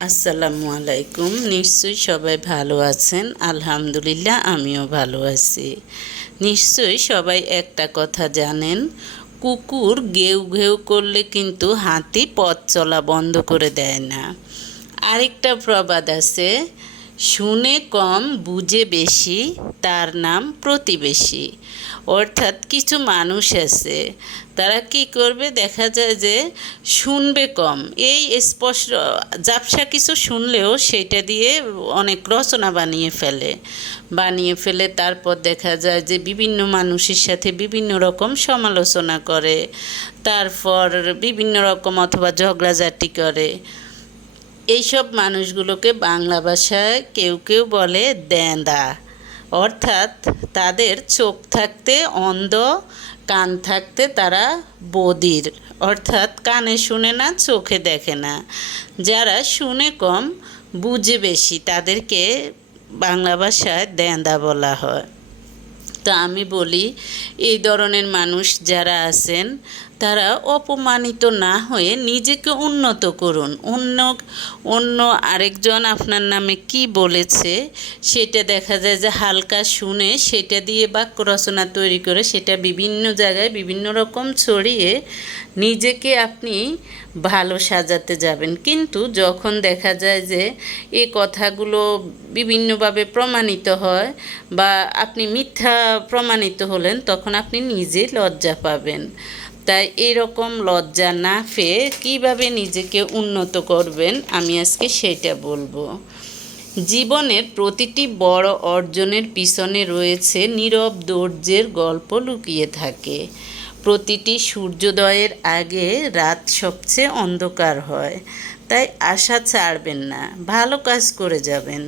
আসসালামু আলাইকুম। নিশ্চয়ই সবাই ভালো আছেন। আলহামদুলিল্লাহ আমিও ভালো আছি। নিশ্চয়ই সবাই একটা কথা জানেন, কুকুর ঘেউ ঘেউ করলে কিন্তু হাতি পথ চলা বন্ধ করে দেয় না। আরেকটা প্রবাদ আছে, শুনে কম বুঝে বেশি, তার নাম প্রতিবেশী। অর্থাৎ কিছু মানুষ আছে, তারা কি করবে, দেখা যায় যে শুনবে কম, এই স্পষ্ট ঝাপসা কিছু শুনলেও সেটা দিয়ে অনেক রচনা বানিয়ে ফেলে তারপর দেখা যায় যে বিভিন্ন মানুষের সাথে বিভিন্ন রকম সমালোচনা করে, তারপর বিভিন্ন রকম অথবা ঝগড়াঝাটি করে। এইসব মানুষগুলোকে বাংলা ভাষায় কেউ কেউ বলে দেঁদা। অর্থাৎ তাদের চোখ থাকতে অন্ধ, কান থাকতে তারা বধির। অর্থাৎ কানে শুনে না, চোখে দেখে না। যারা শুনে কম বুঝে বেশি, তাদেরকে বাংলা ভাষায় দেঁদা বলা হয়। তো আমি বলি, এই ধরনের মানুষ যারা আছেন তারা অপমানিত না হয়ে নিজেকে উন্নত করুন। অন্য আরেকজন আপনার নামে কি বলেছে সেটা দেখা যায় যে হালকা শুনে সেটা দিয়ে বাক্য রচনা তৈরি করে সেটা বিভিন্ন জায়গায় বিভিন্ন রকম ছড়িয়ে নিজেকে আপনি ভালো সাজাতে যাবেন। কিন্তু যখন দেখা যায় যে এই কথাগুলো বিভিন্নভাবে প্রমাণিত হয় বা আপনি মিথ্যা প্রমাণিত হলেন, তখন আপনি নিজেই লজ্জা পাবেন। তাই এরকম লজ্জা না পেয়ে কীভাবে নিজেকে উন্নত করবেন, আমি আজকে সেটা বলবো। জীবনের প্রতিটি বড় অর্জনের পিছনে রয়েছে নীরব ধৈর্যের গল্প লুকিয়ে থাকে। প্রতিটি সূর্যোদয়ের আগে রাত সবচেয়ে অন্ধকার হয়। তাই আশা ছাড়বেন না, ভালো কাজ করে যাবেন।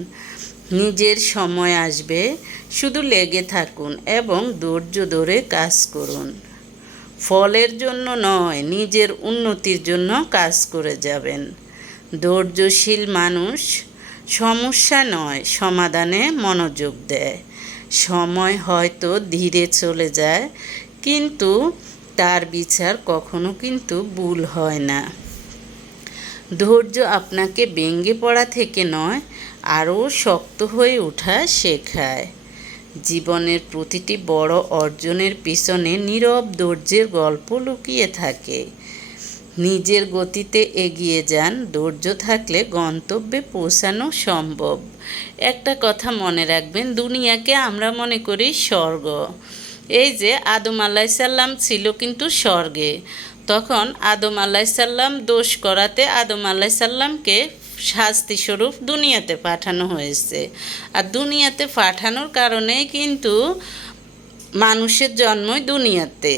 নিজের সময় আসবে, শুধু লেগে থাকুন এবং ধৈর্য ধরে কাজ করুন। ফলের জন্য নয়, নিজের উন্নতির জন্য কাজ করে যাবেন। ধৈর্যশীল মানুষ সমস্যা নয়, সমাধানে মনোযোগ দেয়। সময় হয়তো ধীরে চলে যায়, কিন্তু তার বিচার কখনো কিন্তু ভুল হয় না। ধৈর্য আপনাকে ভেঙে পড়া থেকে নয়, আরও শক্ত হয়ে ওঠা শেখায়। জীবনের প্রতিটি বড় অর্জনের পিছনে নীরব ধৈর্যের গল্প লুকিয়ে থাকে। নিজের গতিতে এগিয়ে যান, ধৈর্য থাকলে গন্তব্যে পৌঁছানো সম্ভব। একটা কথা মনে রাখবেন, দুনিয়াকে আমরা মনে করি স্বর্গ। এই যে আদম আলাইসাল্লাম ছিল কিন্তু স্বর্গে, তখন আদম আলাইসাল্লাম দোষ করাতে আদম আলাইসাল্লামকে শাস্তিস্বরূপ দুনিয়াতে পাঠানো হয়েছে। আর দুনিয়াতে পাঠানোর কারণেই কিন্তু মানুষের জন্মই দুনিয়াতে।